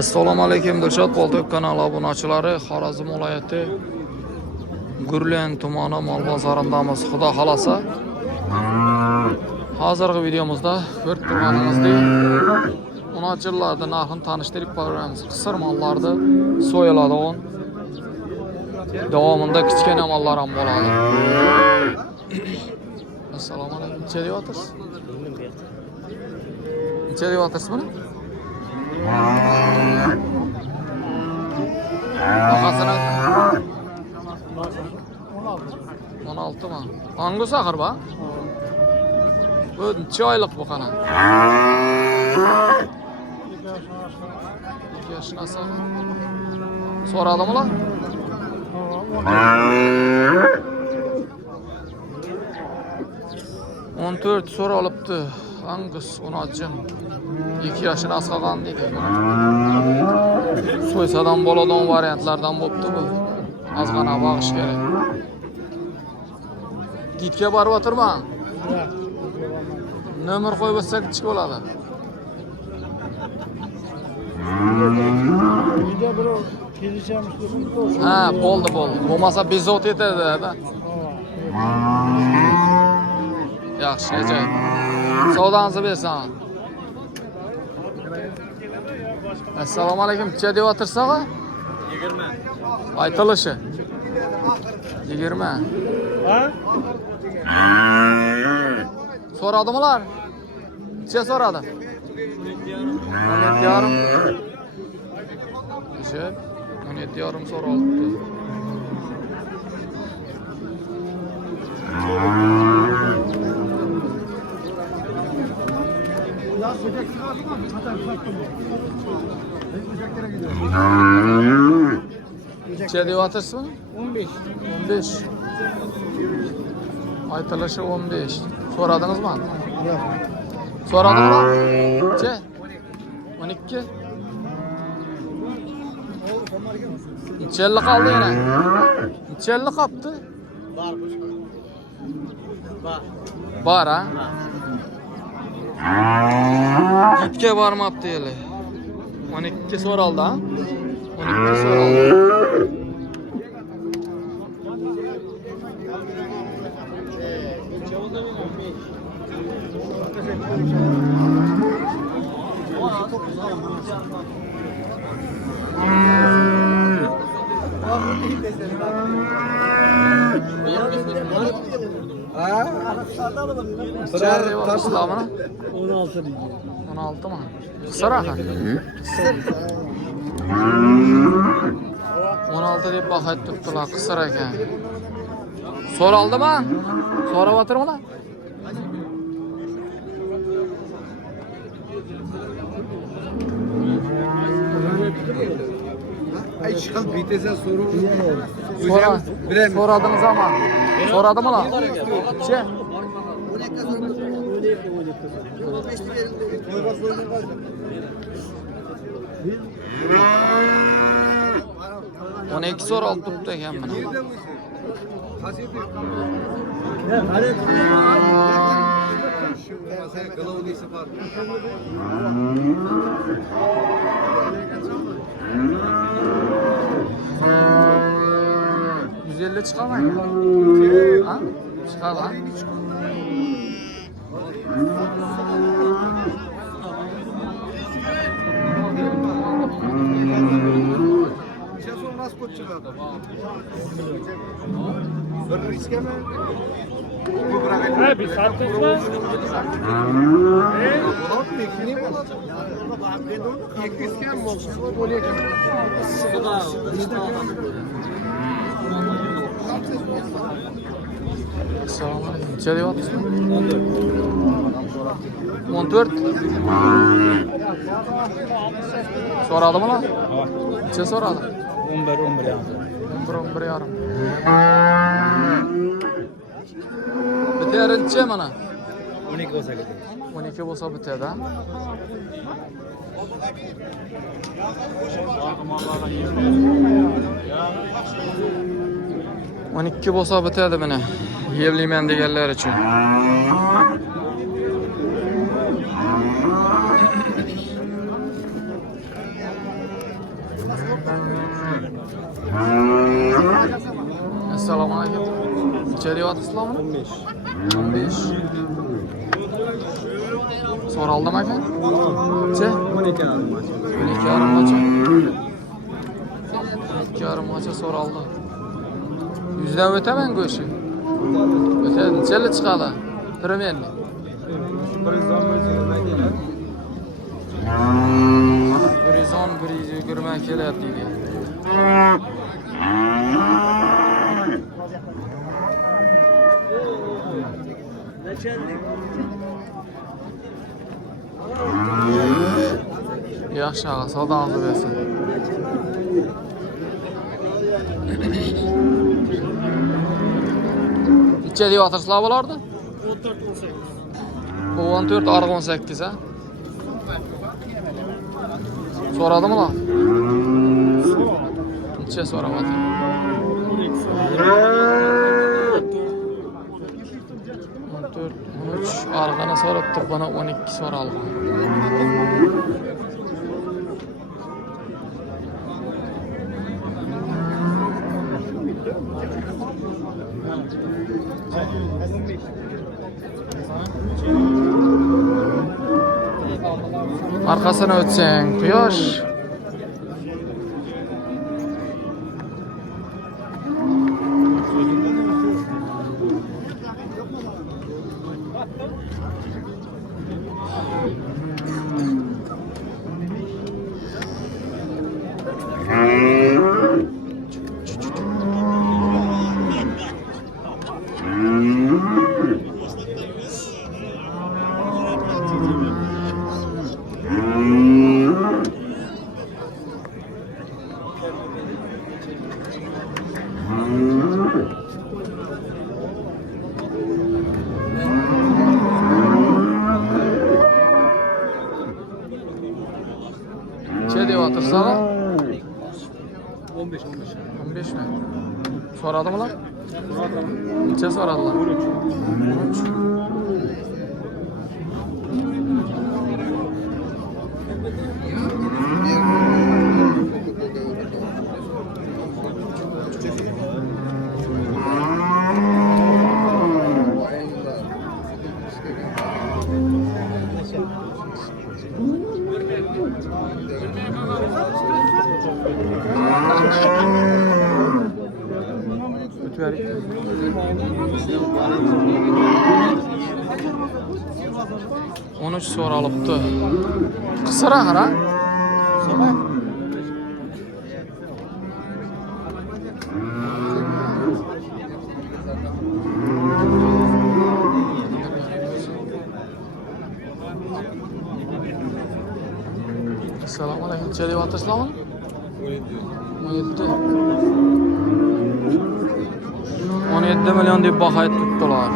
Assalomu alaykum Dilshod Boltoq kanali obunachilari. Xorazm viloyati Gurlen tumani mol bozorindamiz. Xudo xolasa. Hozirgi videomizda ko'rib turganingizdek, unachillarda narxini tanishtirib boramiz. Qisir mollarni so'yiladigan davomida kichkina mollar ham bo'ladi. Assalomu alaykum. Necha deyapsiz? Necha deyapsiz buni? Bakasına 16 mı? Hangisi ahır ba? Bu neçe aylık bu kana? 2 yaşına sağır. Soradı mı lan? On 14 soru alıptı. Hangisi onu acım? 2 yaşına asılgan deydi. Soysadan boladan variantlardan boptu bu. Azgana bağış gerek. Gitke barıp oturma. Nömer koyup etsak küçük oladı. Ha, boldu. Olmasa bizot yeterdi da. Yaxşı, acayip. Savdanızı versen. Assalomu alaykum. Necha deb o'tirsa-a? 20. Aytilishi. 20. Ha? So'radimilar? Necha so'radi? 17,5. Güzel. 17,5 so'ralibdi. Necha deb o'tirsizmi? 15. 15. Aytilishi 15. So'radingizmi? Yo'q. So'radingmi? Necha? 12. Necha yillik qoldi yana? Necha yillik qolibdi? Bor ha? Gitga bormabdi eli. 12 so'raldi ha? 12 so'raldi. Taslamını 16 diyor. 16 mı? Kısır aha. 16 deyip bakayım tuttular kısır eken. Soraldı mı? Sonra batır mı lan? Ay çıkal bitesen soru. Soradınız ama. Soradı mı lan? Şey. Ona 2 soru alıp tuttu hemen. %50 çıkamayın. Ha? Çıkar lan. Bir saat tutma. Neçə deyapsın? 14. Soradı mı lan? Neçə soradı? 11 yani. 11 yarım. Biter neçə mana? 12 olsa gidiyor. 12 bolsa biter ha? Ya. 12 bolsa biterdi mene. Yevliymen deganlar uchun. Neçe deyatsızlar bunu? 15. 15. Soraldım aka? Neçe? 12 aldım maç. 12 yarım maça. 12 yarım maça soraldı. Yüzden ötemen göğüşü. Öte, neçeli çıkalı? Premierli. Horizon 120 kelyapti deydi. Yaxşı ağa, savdanızı versin. Neçe deyip atırsılar bulardı? 14-18. Bu 14, arıq 18 ha? Soradı mı lan? Neçe soramadı? 14, 13, arğana sorattık bana 12 soralım. Arkasına ötsen kuyoş. Şey diyor atırsana. 15. 15 mi? Soradı mı lan? Neçe soradılar? 13. Ötüverik. 13 soralıptı. Kısır ahır ha? Assalamu alaikum. Neçe deyip atırsılar mı? 17. 17 milyon deyip bakayet tuttular.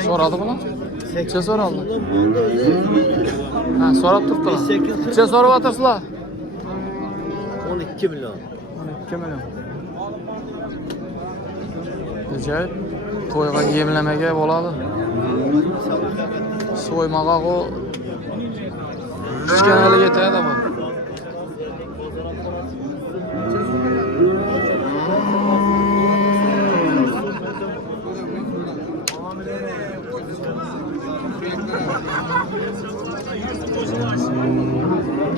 Soradı mı lan? Neçe soradı? Ha, sorap tuttular. Neçe sorap atırsılar? 12 milyon. 12 milyon. Acayip. Toyga yemlemege boladı. Soymaga o kichkinalik yetadi bu.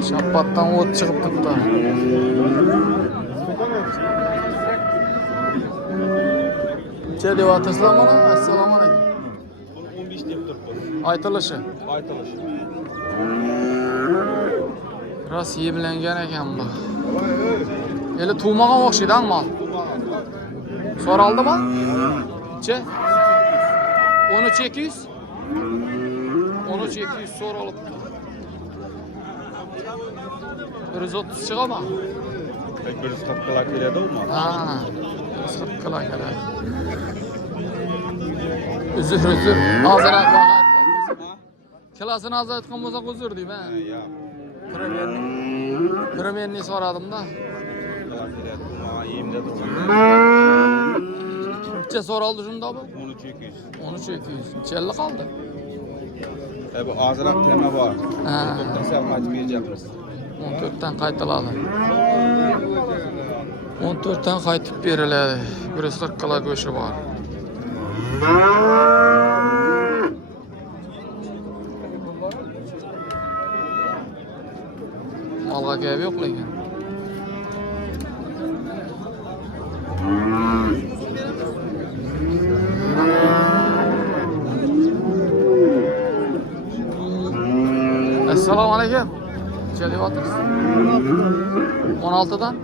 Şapatdan ot çıkıp tuttu. Neçe deyip atırsılar mana? Assalomu alaykum. 15 deb turibmiz. Aytilishi. Aytilish. Biraz yemlengen ekan bu. Eli tuğmağa o'xshaydi mal. Soraldı mı? Neçe? 13.200. 13.200 soralıptı. 130 çıkama. 140 kilo keladi u. Ha, 140 kilo keladi. Uzr. Azroq vaqt. Kilasini azaytgan bo'lsak uzr deyman. Ya. Kiraverdik. Premenni soradım da. Ama yemde durgan. Neçe soraldı şunda bu? 13.200. 13.200. Çelli kaldı. Bu azrak tema var. Ha. Tuttan sen kaç vereceğimiz? 14'ten qaytıladi. 14'ten qaytib beriladi. 140 kilo go'shi bor. Malga gap yo'q lekin. Assalomu alaykum. Kelyapsiz? 16dan.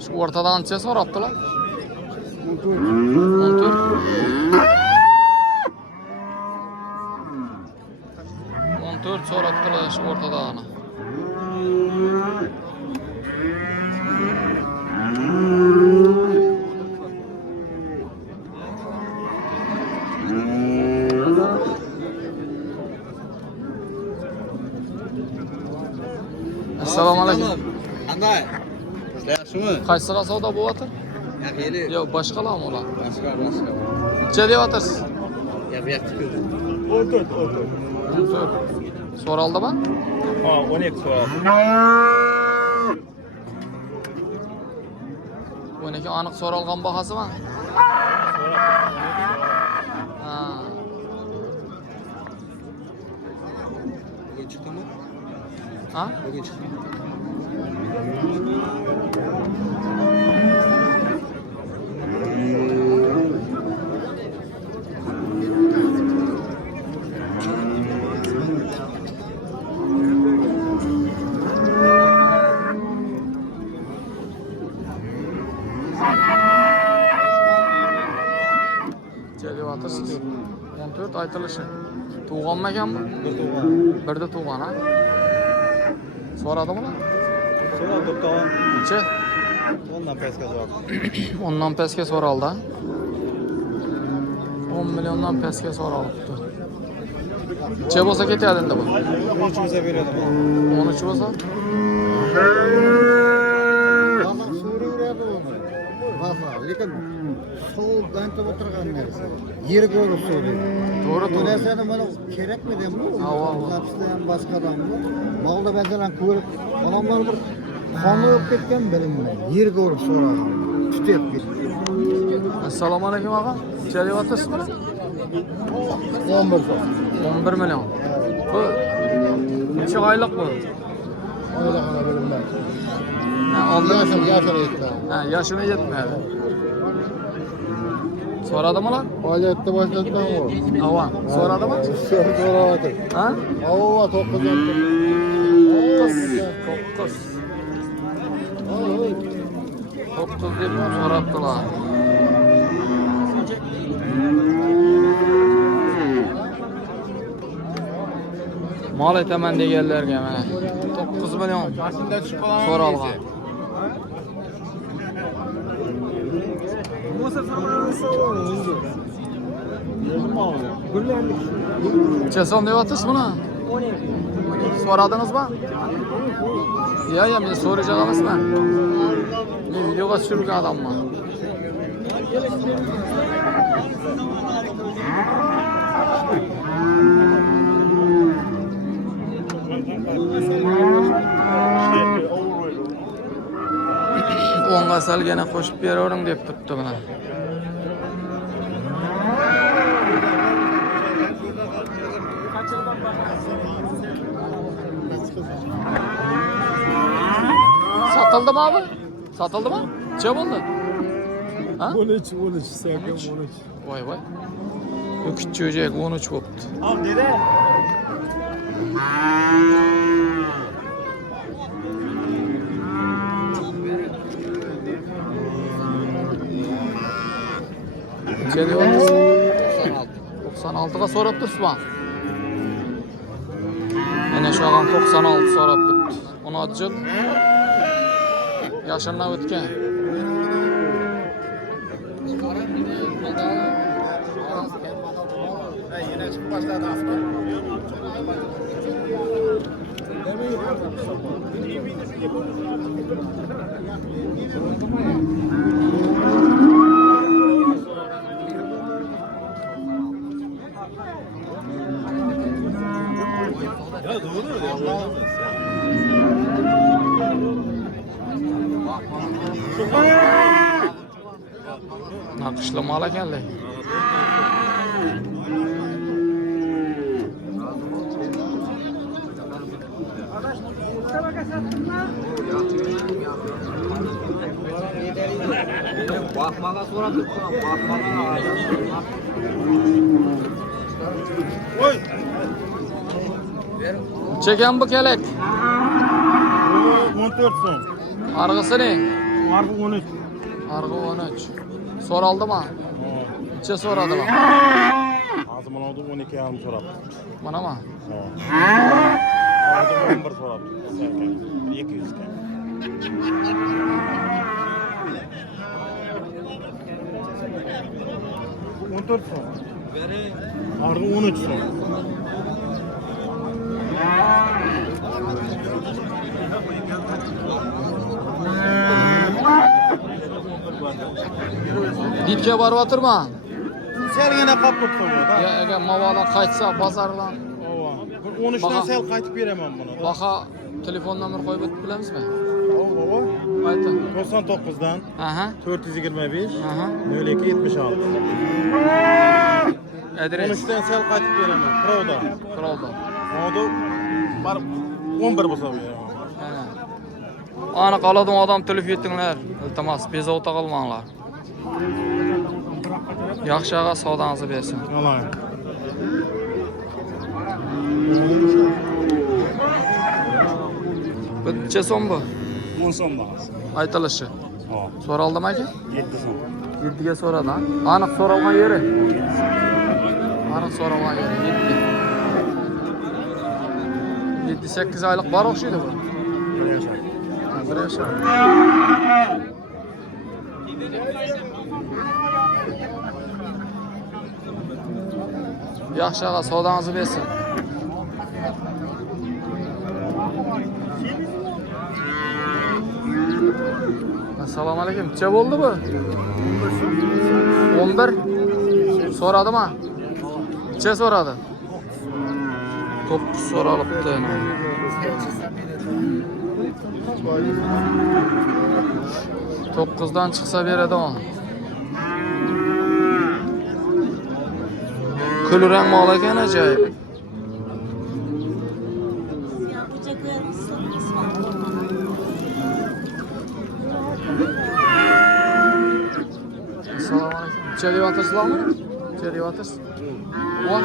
Şu ortadan necha so'rabdilar? 14. 14 so'rabdilar şu ortadan. Assalomu alaykum. Qanday? Yaxshimi? Qaysiga savdo bo'lyapti? Yaxshili. Yo'q, boshqalarmi ular? Boshqa. Necha deyapsiz? Yapyapti-ku. 14. 14. So'raldimi? Ha, 12 so'radi. 12 aniq so'ralgan bahasimi? Ha. Bugün çıktı mı? Ha? Bugün çıktı. Kelyapsiz. 14 aytilishi. Tug'anmi ekanmi? Birda tug'an, ha? So'radimi ular? So'radi tamam. Necha? Ondan peskaz var. 10dan pastga so'raldi. 10 milliondan pastga so'ralibdi. Necha bo'lsa ketadi endi bu? 13'ümüze verelim. 13 bo'lsa? Lekin sovuq qancha o'tirgan narsa. Yer ko'rib so'raydi. To'g'ri, Bu to'g'ri. narsani mana kerakmi deyman bu? Ava. Uzatishdan boshqadan bu. Molda masalan ko'rib, odamlar bir qoni o'p ketgan bilmayman. Yer ko'rib so'radi. Tutib ketdi. Assalomu alaykum og'a. Necha deyapsiz? 11 so'm. 11 million. Bu necha oylik bu? Oylaqana bilmayman. Ha, oldin Yaşını yetti. ha, yaşına yetmedi. So'radimi ular? Oylatda boshlatdan o. Ava. So'radimi? So'radi. Ha? Ava 9 yetti. 9. 9 deb so'rabdilar. Mal aytaman deganlarga mana 9 million so'ralgan. Necha so'm deyapsiz buni? 12. So'radingizmi? Ya men so'rayacak emasman. Men videoga tushirgan odamman. O'nga salgana qo'shib beravering deb turibdi buni. Satıldımı abi? Satıldı mı? Neçe buldu? Ha? 13 sakın 13. Vay vay. Öküt çocuk 13 oldu. Al dede. Neçe diyorsunuz? 96'ga sorup dursun bana. Yine şu an 96 sorup durdu. Onu atacak. Yaşından ötken. Yine çıkıp başladı asma. Naqshli mol ekanlar. Bakmaga so'rab turibman. Bakmaga. Oy. Çeken bu kelek. 14 so'm. Arg'isi ne? Arpa 13. Arg'ı 13. So'raldi mı? Necha so'radi mı? Hozir mana 12,5 so'rab. Mana mı? Hozir 11 so'rab. 200 ga. Bu 14 so'm. Arpa 13 so'm. Dipga borib o'tirma. Sergina qolib turibdi. Ya agar mabodo qaytsa bozordan Bir 13 dan sel qaytib beraman buni. baho telefon nomer qo'yib o'tib bilamizmi? Ova. Ayting. 99 dan Aha. 425 Aha. 02 76. Adres 13 dan sel qaytib beraman. Pravda. Qurolda. Modu barib 11 bo'lsa beraman. Ana. Ana qoladi odam telefon etinglar. Iltimos, bezovta qilmanglar. Yaxshi ag'a savdangizni bersin. Alayım. Bu necha so'm bu? 10 so'm bag'asi. Aytilishi. Ha, So'raldimi aka? 7 so'm. 7 ga so'radi, ha? Aniq so'ralgan yeri. Aniq so'ralgan yeri 7. 7-8 oylik bor o'xshaydi bu. Bir yashar. Yaxshi ag'a savdangizni bersin. Assalomu alaykum. Necha bo'ldi bu? 11. So'radimi? Necha so'radi? 9 so'ralibdi. 9dan chiqsa beradi o. Kulrang mol ekan ajoyib. Assalomu alaykum. Necha deyotirsizlarmi? Necha deyotirsiz? 10.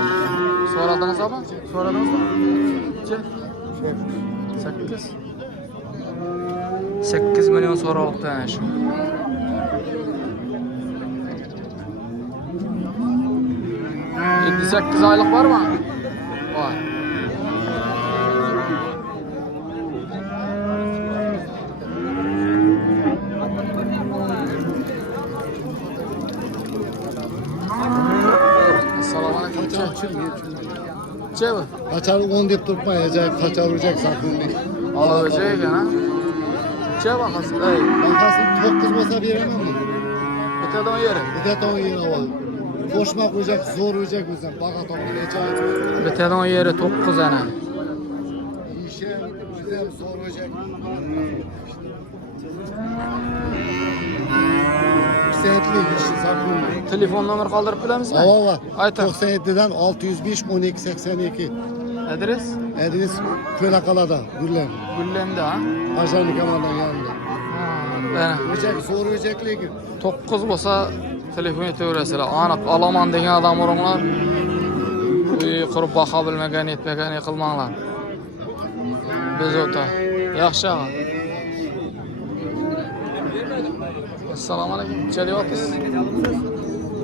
So'radingizmi? So'radingizmi? Necha? 8. 8 million so'ralibdi ana shu. Yetti 8 oylik bormi? Bor. Assalomu alaykum. Necha bu? Kaçar 10 deb turibman, acayip kaçar olacak sakınlık. Olabilecek ekan, ha? Necha bahasi? Ey, Bankası 9 olsa veremem mi? bittadan yeri. Bir de ton yine var. Koşmak olacak, zor olacak bizden. Baka tonu acayip. Bittadan yeri 9 ana. İşe güzel zor olacak. Saatlik iş sakınlık. Telefon nomer qoldirib bilamizmi? Hava var. Ayting. 97'den 605 12 82. Adres? Adres Kölakala'da, Gürlen. Gullemda, ha? Ajanlı Kemal'dan yanında. Bana Olacak, zor olacak lekin. 9 bo'lsa telefon etaverasizlar. Aniq olaman degan odam uringlar. Qurib baho bilmagan, yetmagan qilmanglar. Bezovta. Yaxshi. Assalomu alaykum. Necha deyapsiz?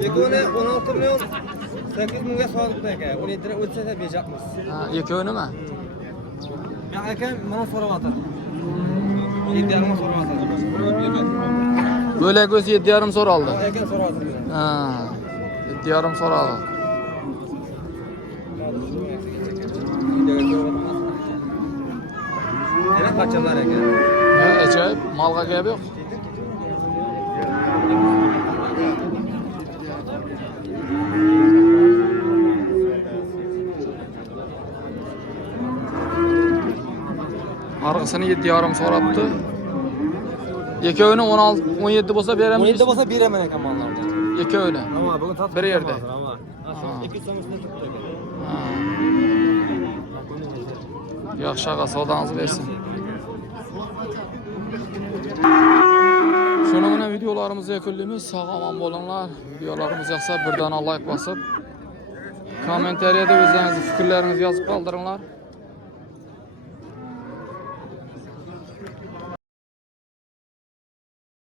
Yekone 16 milyon 8 mingga sotibdi aka. 17 dan o'tsa da beracakmiz. Ha, ikkovinimi? Men akam mana so'rayapti. 7,5 so'rayapti. Bo'lak o'zi 7,5 so'raldi. Akam so'rayapti. Ha. 7,5 so'raldi. kaçırlar ekan. Ya ajoyib, malga gap yo'q. Arg'isini 7,5 so'rabdi. Ikkovini 16, 17 bo'lsa beramiz. 17 bo'lsa beraman ekan mollarni. Ikkovini. Ama bugun tatlı Bir yerde. Ama. Ha. 2 so'm üstüne tuttu ekan. Yaxshi ağa, savdangizni bersin. Şuna mana videolarımızı yakunlaymiz. Sağ aman bo'linglar. Videolarımız yoqsa birdan like bosib, kommentariyada o'zlaringizni fikrlaringizni yozib qoldiringlar.